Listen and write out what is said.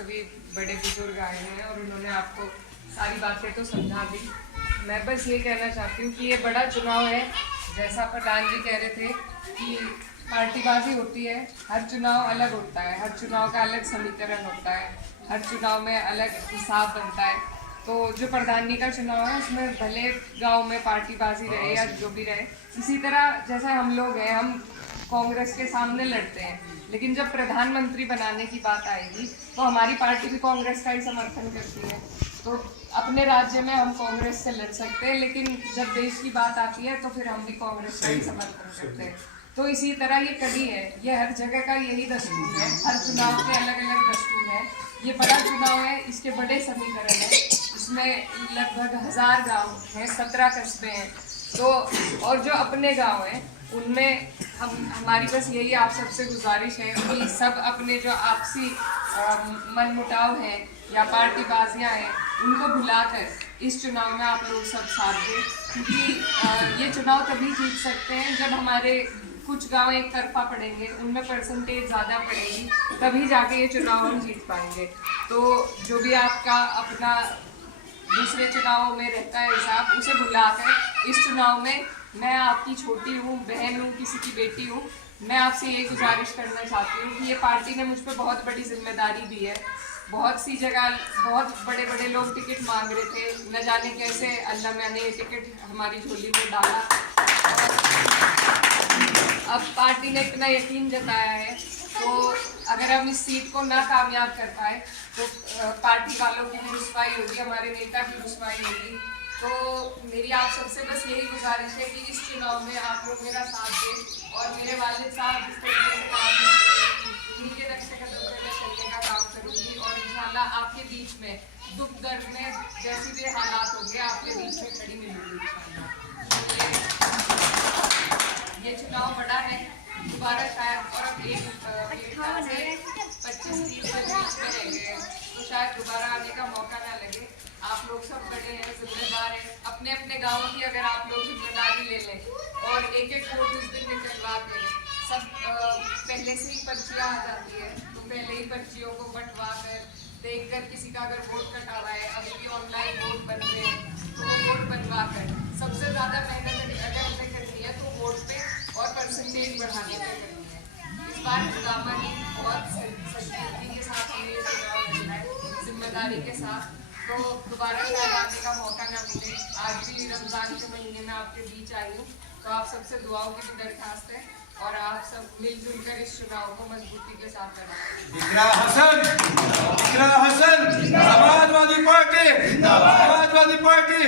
सभी बड़े बुजुर्ग आए हैं और उन्होंने आपको सारी बातें तो समझा दी। मैं बस ये कहना चाहती हूँ कि ये बड़ा चुनाव है। जैसा प्रधान जी कह रहे थे कि पार्टीबाजी होती है, हर चुनाव अलग होता है, हर चुनाव का अलग समीकरण होता है, हर चुनाव में अलग हिसाब बनता है। तो जो प्रधान जी का चुनाव है उसमें भले गांव में पार्टीबाजी रहे या जो भी रहे, इसी तरह जैसे हम लोग हैं, हम कांग्रेस के सामने लड़ते हैं, लेकिन जब प्रधानमंत्री बनाने की बात आएगी तो हमारी पार्टी भी कांग्रेस का ही समर्थन करती है। तो अपने राज्य में हम कांग्रेस से लड़ सकते हैं, लेकिन जब देश की बात आती है तो फिर हम भी कांग्रेस का ही समर्थन करते हैं। तो इसी तरह ये कड़ी है, ये हर जगह का यही दस्तूर है, हर चुनाव के अलग अलग दस्तूर है। ये बड़ा चुनाव है, इसके बड़े समीकरण है, इसमें लगभग 1000 गाँव हैं, 17 कस्बे हैं। तो और जो अपने गाँव हैं उनमें हमारी बस यही आप सबसे गुजारिश है कि सब अपने जो आपसी मनमुटाव है या पार्टीबाजियां हैं उनको भुलाकर इस चुनाव में आप लोग सब साथ दें, क्योंकि ये चुनाव तभी जीत सकते हैं जब हमारे कुछ गांव एक तरफा पड़ेंगे, उनमें परसेंटेज ज़्यादा पड़ेगी, तभी जाके ये चुनाव हम जीत पाएंगे। तो जो भी आपका अपना दूसरे चुनावों में रहता है हिसाब, उसे भुलाकर इस चुनाव में मैं आपकी छोटी हूँ, बहन हूँ, किसी की बेटी हूँ, मैं आपसे ये गुजारिश करना चाहती हूँ कि ये पार्टी ने मुझ पर बहुत बड़ी जिम्मेदारी दी है। बहुत सी जगह बहुत बड़े बड़े लोग टिकट मांग रहे थे, न जाने कैसे अल्लाह मैंने ये टिकट हमारी झोली में डाला। अब पार्टी ने इतना यकीन जताया है, तो अगर हम इस सीट को ना कामयाब कर पाए तो पार्टी वालों की भी रुसवाई होगी, हमारे नेता की रुसवाई होगी। तो मेरी आप सबसे बस यही गुजारिश है कि इस चुनाव में आप लोग मेरा साथ दें और मेरे वालिद साहब जिस तरीके से काम करते उन्हीं के नक्शे कदम पे मैं चलने का काम करूँगी और इंशाल्लाह आपके बीच में दुख दर्द में जैसे भी हालात होंगे आपके बीच में खड़ी मिलूंगी इंशाल्लाह। ये चुनाव बड़ा है, दोबारा शायद और अब एक 25-30 के बीच में रह गए, तो शायद दोबारा आने का मौका ना लगे। आप लोग सब बड़े हैं, जिम्मेदार हैं, अपने अपने गाँव की अगर आप लोग जिम्मेदारी ले लें और एक एक वोट उस दिन निकलवा के सब पहले से ही पर्चियाँ आ जाती है, तो पहले ही पर्चियों को बंटवा कर देख कर किसी का अगर वोट कटा हुआ है, अभी भी ऑनलाइन वोट बन रहे हैं, तो वो वोट बनवा कर सबसे ज़्यादा मेहनत अगर हमें करनी है तो वोट पे और परसेंटेज बढ़ाने पे करनी है। इस बार हंगामा की बहुत संजीदगी के साथ हमने ये चुनाव लड़ना है, जिम्मेदारी के साथ। तो दोबारा शायद आने का मौका ना मिले। आज भी रमज़ान के महीने में आपके बीच आई हूँ, तो आप सबसे दुआओं की भी दरख्वास्त है और आप सब मिलजुल कर इस चुनाव को मजबूती के साथ लड़ाएं। इकरा हसन, समाजवादी पार्टी, समाजवादी पार्टी।